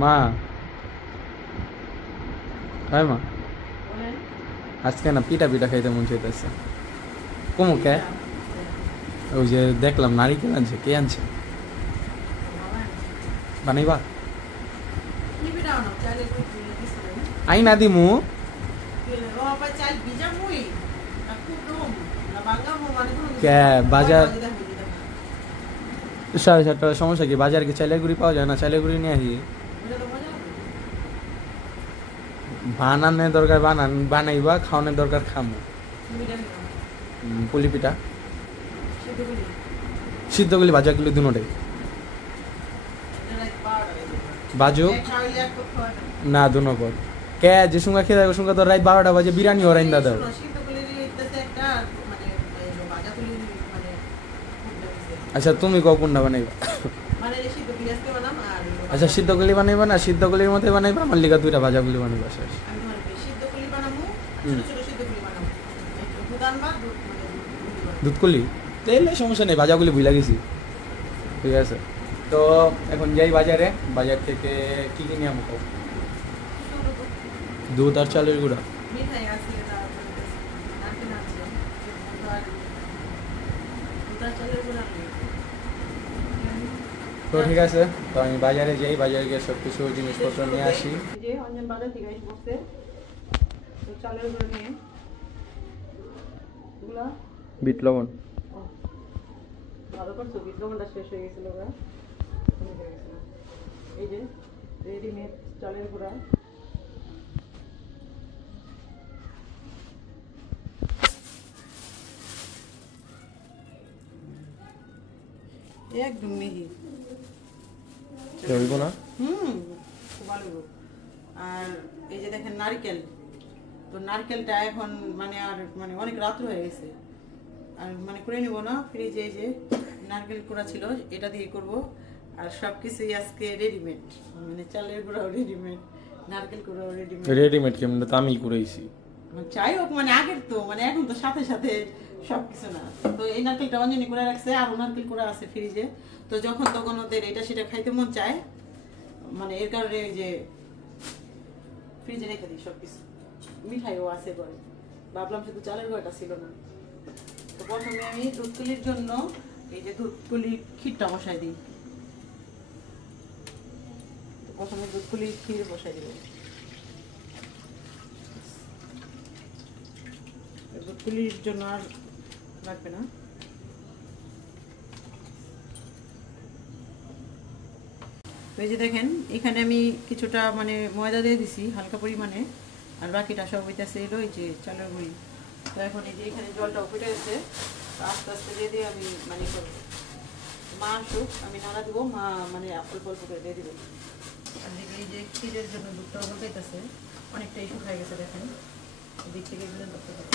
মা, হয় মা, আজকে না পিঠা পিঠা খাইতে মন চাইতেছে। কমু কে? ওই যে দেখলাম নারিকেল আনছে, কে আনছে? বানাইবা? আই না দিমু। কে বাজার 7:30 সমস্যা কি? বাজার কি চাইলের গুড়ি পাওয়া যায় না? চাইলের গুড়ি নিয়ে আসি। বানানোর দরকার বানাইবা, খাওয়ানোর দরকার খামু। পুলি পিঠা সিদ্ধ গুলি ভাজা গুলি দুটাই বাজুক না দুনো কর। কে যে সঙ্গে খেয়ে যাবে সঙ্গে তো রাত 12টা বাজে বিরিয়ানি ওরাইন দাদা। আচ্ছা তুমি কখন না বানাইবা? আচ্ছা সিদ্ধ গুলি বানাইবা না? সিদ্ধ গুলির মধ্যে বানাইবা, আমার লিগা 2টা ভাজা গুলি বানাইবা শেষ। দুধ কুলি তাইলে সমস্যা নেই, ভাজাগুলি ভুলে গেছি। ঠিক আছে, তো এখন যাই বাজারে। বাজার থেকে কি কিনে আমো? দুধ আর চালের গুঁড়া। তো ঠিক আছে, তো আমি বাজারে যাই, বাজারে গিয়ে সব কিছু জিনিসপত্র নিয়ে আসি। বিট লবণ ভালো করছো, বিট লবণটা শেষ হয়ে গেছিল। এই যে রেডিমেড চালের গুঁড়া, একদম মিহি। চলবো না? খুব ভালো। আর এই যে দেখেন নারকেল, তো নারকেলটা এখন মানে আর মানে অনেক রাত্র হয়ে গেছে, আর মানে করে নিব না ফ্রিজে। এই যে নারকেল কুড়া ছিল, এটা দিয়ে করব। আর সব কিছুই আজকে রেডিমেড, মানে চালের গুঁড়াও রেডিমেড, নারকেল কুড়াও রেডিমেড। রেডিমেড কেমন? তো আমি করেছি। যাই হোক, মানে আগের তো মানে এখন তো সাথে সাথে সবকিছু না। তো এই নারকেলটা অঞ্জনি করে রাখছে, আরও নারকেল কুড়া আছে ফ্রিজে। তো যখন তখন ওদের এটা সেটা খাইতে মন চায়, মানে এর কারণে এই যে ফ্রিজে রেখে দিই সবকিছু। মিঠাইও আছে ঘরে, ভাবলাম শুধু চালের গুঁড়াটা ছিল না। তো প্রথমে আমি দুধকুলির জন্য এই যে দুধকুলির ক্ষীরটা বসাই দিই। তো প্রথমে দুধকুলির ক্ষীর বসাই দেব। দুধকুলির জন্য আর লাগবে না। তো এই যে দেখেন, এখানে আমি কিছুটা মানে ময়দা দিয়ে দিছি হালকা পরিমাণে, আর বাকিটা সব হইতেছে এলো এই যে চালের গুঁড়ি। তো এখন এই যে এখানে জলটা ফুটে গেছে, আস্তে আস্তে দিয়ে দিয়ে আমি মানে করবো। মা আসুক, আমি নাড়া দেবো, মা মানে অল্প অল্প করে দিয়ে দেবো। আর দিকে এই যে ক্ষীরের জন্য দুধটা বলতেছে অনেকটাই শুকায় গেছে, দেখেন এদিক থেকে এগুলো করতে হবে।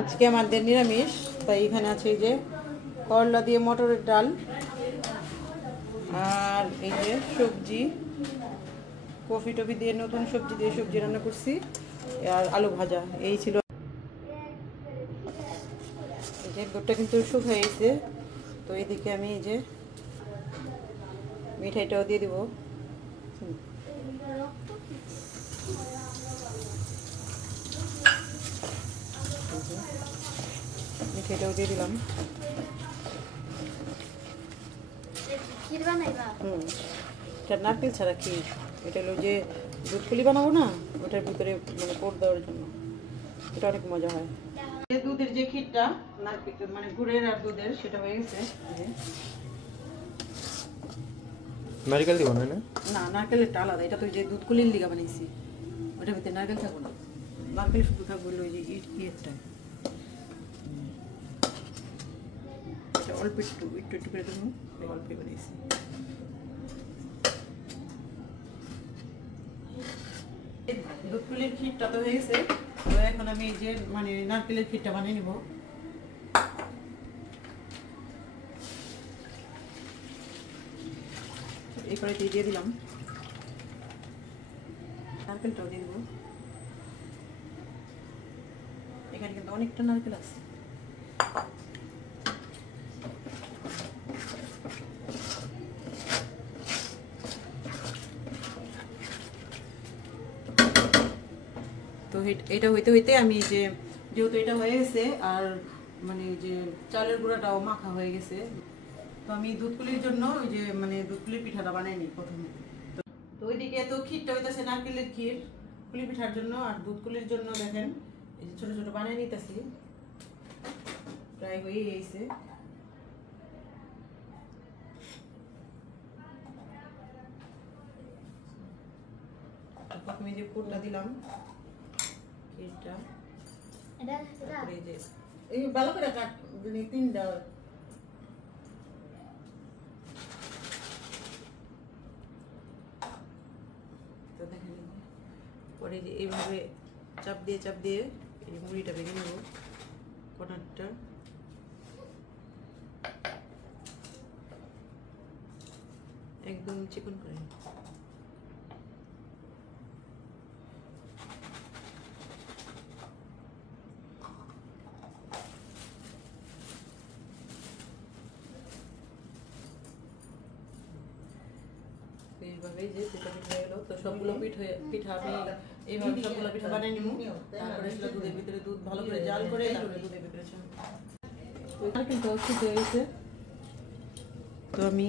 আজকে আমাদের নিরামিষ, তাই এখানে আছে এই যে করলা দিয়ে মটরের ডাল, আর এই যে সবজি, কফি টফি দিয়ে নতুন সবজি দিয়ে সবজি রান্না করছি, আর আলু ভাজা। এই ছিল। এই যে দুধটা কিন্তু শুকিয়ে গেছে, তো এইদিকে আমি এই যে মিঠাইটাও দিয়ে দিব। মিঠাইটাও দিয়ে দিলাম। এটা নারকেল ছাড়া ক্ষীর, এটা হলো যে দুধপুলি বানাবো না, ওটার ভিতরে মানে পোড় দেওয়ার জন্য, এটা অনেক মজা হয়। দুধের যে ক্ষীরটা নারকেল মানে গুড়ের আর দুধের, সেটা হয়ে গেছে। নারকেল দিব না? না, নারকেলেরটা আলাদা, এটা তো যে দুধকুলির লিগা বানাইছি, ওটার ভিতরে নারকেল থাকবো না, নারকেল শুধু থাকবো ওই যে ইয়েরটা। এটা অল্প একটু একটু একটু করে দেবো, অল্প বানিয়েছি। দুধকুলির ক্ষীরটা তো হয়ে গেছে, তো এখন আমি এই যে মানে নারকেলের ক্ষীরটা বানিয়ে নিব। এই কড়াইতে দিয়ে দিলাম, নারকেলটাও দিয়ে দেবো। এখানে কিন্তু অনেকটা নারকেল আছে। তো এটা হইতে হইতে আমি যেহেতু এটা হয়ে গেছে আর মানে যে চালের গুঁড়াটাও মাখা হয়ে গেছে, তো আমি দুধপুলির জন্য ওই যে মানে দুধপুলির পিঠাটা বানাই নি প্রথমে। তো ওইদিকে তো ক্ষীরটা হইতেছে নারকেলের ক্ষীর পুলি পিঠার জন্য, আর দুধকুলির জন্য দেখেন এই যে ছোট ছোট বানিয়ে নিতেছি, প্রায় হয়ে গেছে। প্রথমে যে পুরটা দিলাম ক্ষীরটা, তারপরে যে এই ভালো করে কাট তিনটা, তো দেখেন পরে যে এইভাবে চাপ দিয়ে এই মুড়িটা ভেঙে নেব কর্নারটা। একদম চিকন করে এইভাবে যে পিঠা হয়ে গেল। তো সবগুলো পিঠা আমি এইভাবে সবগুলো পিঠা বানিয়ে নিব। তারপরে সেটা দুধের ভিতরে দুধ ভালো করে জাল করে তারপরে দুধের ভিতরে কিন্তু সিদ্ধ হয়ে গেছে। তো আমি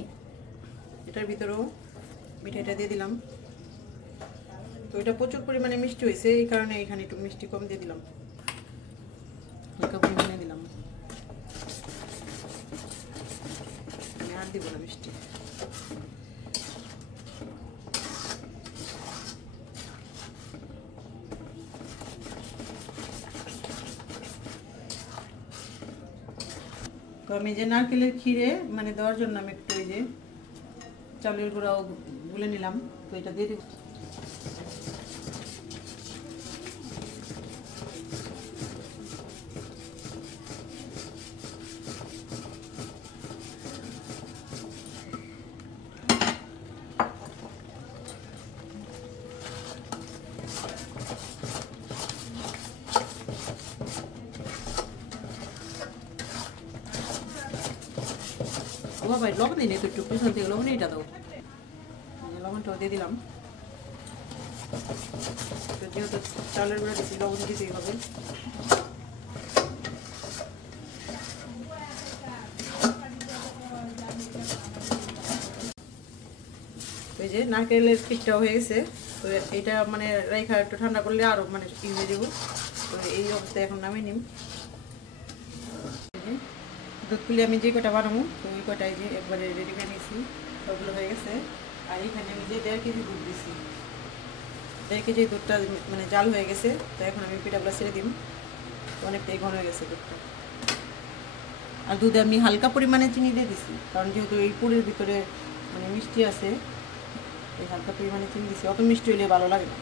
এটার ভিতরেও মিঠাইটা দিয়ে দিলাম। তো এটা প্রচুর পরিমাণে মিষ্টি হয়েছে, এই কারণে এখানে একটু মিষ্টি কম দিয়ে দিলাম, হালকা পরিমাণে দিলাম, আমি আর দিব না মিষ্টি। তো আমি যে নারকেলের ক্ষীরে মানে দেওয়ার জন্য আমি একটু এই যে চালের গুঁড়াও গুলে নিলাম, তো এটা দিয়ে দিব। ও বাবা লবণ দিই না, একটু পেছন থেকে লবণ এটা দাও, লবণটাও দিয়ে দিলাম। তো যেহেতু চালের গুঁড়া দিচ্ছি লবণ দিতেই হবে। এই যে নারকেলের পিঠটাও হয়ে গেছে। তো এটা মানে রেখা একটু ঠান্ডা করলে আরো মানে ই হয়ে যাবো। তো এই অবস্থায় এখন নামিয়ে নিম। দুধপুলি আমি যে কটা বানাবো তো ওই কটাই যে একবারে রেডি করে নিয়েছি, সবগুলো হয়ে গেছে। আর এখানে আমি যে 1.5 কেজি দুধ দিছি, 1.5 কেজি দুধটা মানে জাল হয়ে গেছে। তো এখন আমি পিঠাগুলো ছেড়ে দিই, অনেকটাই ঘন হয়ে গেছে দুধটা। আর দুধে আমি হালকা পরিমাণে চিনি দিয়ে দিছি, কারণ যেহেতু এই পুরের ভিতরে মানে মিষ্টি আছে, এই হালকা পরিমাণে চিনি দিছি, অত মিষ্টি হলে ভালো লাগে না।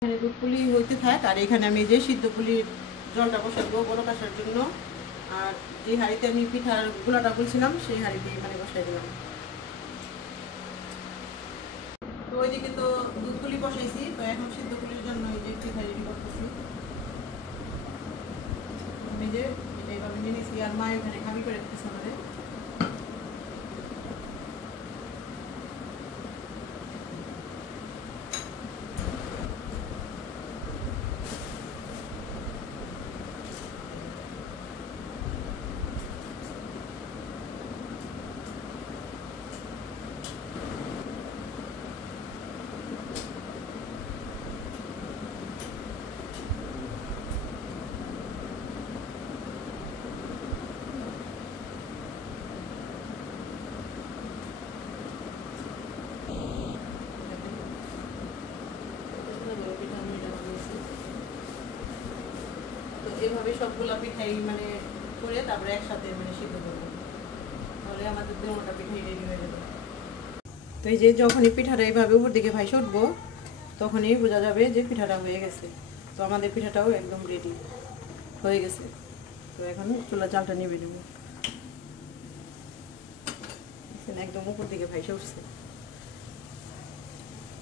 এখানে দুধ পুলি হইতে থাক, আর এখানে আমি যে সিদ্ধ পুলির জলটা বসাবো বলক আসার জন্য। আর যে হাঁড়িতে আমি পিঠার গুলাটা বলছিলাম সেই হাঁড়িতে মানে বসাই দিলাম। তো ওইদিকে তো দুধ পুলি বসাইছি, তো এখন সিদ্ধ পুলির জন্য এই যে পিঠা রেডি করতেছি। আমি যে এইভাবে নিয়ে নিয়েছি, আর মা এখানে খাবি করে দিতেছে আমাদের। এভাবে সবগুলা পিঠাই মানে করে তারপরে একসাথে মানে সিদ্ধ করবো, তাহলে আমাদের দুটা পিঠাই রেডি হয়ে যাবে। তো এই যে যখনই পিঠাটা এইভাবে উপর দিকে ভাইসে উঠবো তখনই বোঝা যাবে যে পিঠাটা হয়ে গেছে। তো আমাদের পিঠাটাও একদম রেডি হয়ে গেছে। তো এখন চুলা চালটা নিভে দেবো, একদম উপর দিকে ভাইসে উঠছে।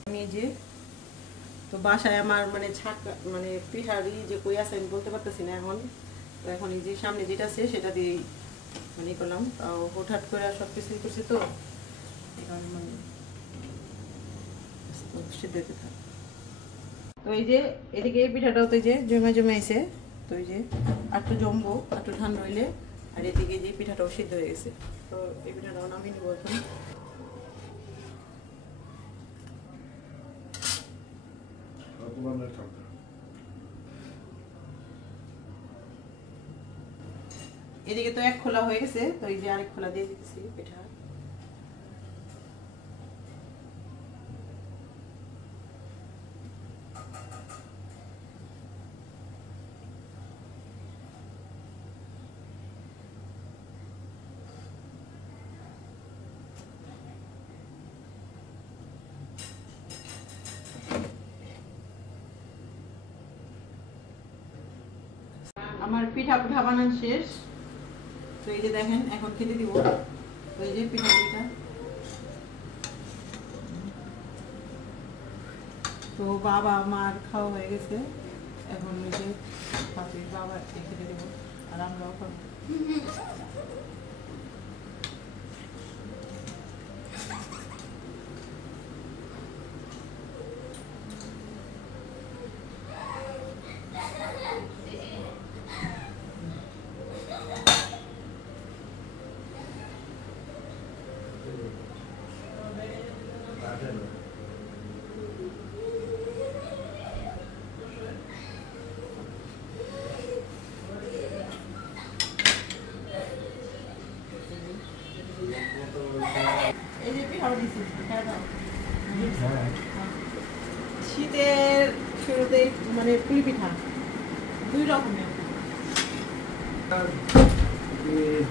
আমি এই যে তো বাসায় আমার মানে মানে পিঠারই যে কই আছে আমি বলতে পারতেছি না এখন। তো এখন এই যে সামনে যেটা আছে সেটা দিয়ে মানে করলাম, তাও হঠাৎ করে সব কিছুই করছি তো এই কারণে মানে সিদ্ধ হতে থাকে। তো এই যে এদিকে এই পিঠাটাও তো এই যে জমে আইছে, তো এই যে একটু জমবো একটু ঠান্ডা হইলে, আর এদিকে যে পিঠাটাও সিদ্ধ হয়ে গেছে। তো এই পিঠাটাও নামিয়ে নিবো এখন। এদিকে তো এক খোলা হয়ে গেছে, তো এই যে আরেক খোলা দিয়ে দিতেছি পিঠা। আমার পিঠা বানানো শেষ, তো এই যে দেখেন এখন খেতে দিব। তো এই যে পিঠা তো বাবা মার খাওয়া হয়ে গেছে, এখন ওই যে বাবা খেতে দিব আর আমরাও খাবো। শীতের শুরুতে মানে পুলি পিঠা 2 রকমের।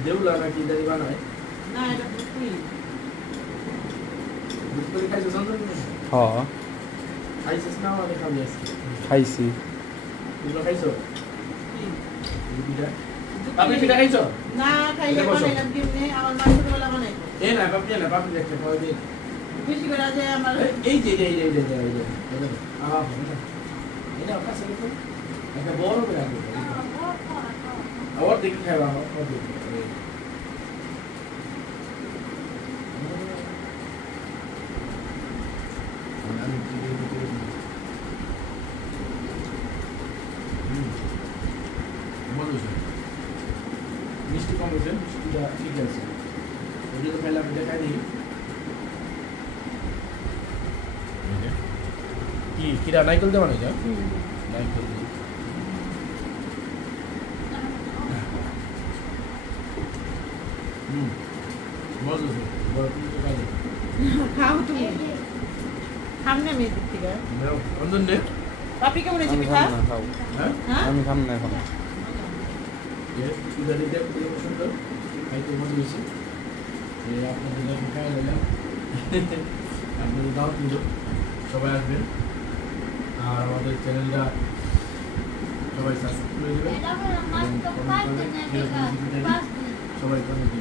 দেউলা নাকি দাদি বানায় না, এটা পুলি। দুপুরে খাইছো সন্ধ্যা? হ্যাঁ খাইছিস না? আমি খাবি আজকে। খাইছি। তুমি খাইছো? আপনি পিঠা খাইছো? না, খাইলে বানাইলাম কেমনে? আমার মা ছোটবেলা বানাইতো। এই না পাপড়ি না, পাপড়ি দেখতে খাওয়া দিই। বেশি করে যে আমার এই যে এটা কাছে দেখো, একটা বড় করে আছে। আবার দেখি খাইবা, আবার দেখি। মিষ্টি কম হয়েছে, মিষ্টিটা ঠিক আছে। ওই তো খাইলাম, এটা খাই দিই। কি কিরা নাইকল দেওয়া নাকি? নাইকল দিয়ে মজা আছে। বড় পিঠা খাই দিই। খাও তুমি। সামনে মেয়ে দিক থেকে। অন্দর নে। পাপি কেমন হয়েছে আমি পিঠা? খাম না, খাও। হ্যাঁ? আমি খাম না এখন। পিঠা দিতে খুবই সুন্দর, খাইতে মজা হয়েছে। আপনাদের জন্য খাই দিলাম। আপনাদের দাও কিন্তু সবাই আসবেন, আর আমাদের চ্যানেলটা সবাই সাবস্ক্রাইব করে দেবেন, সবাই কমেন্ট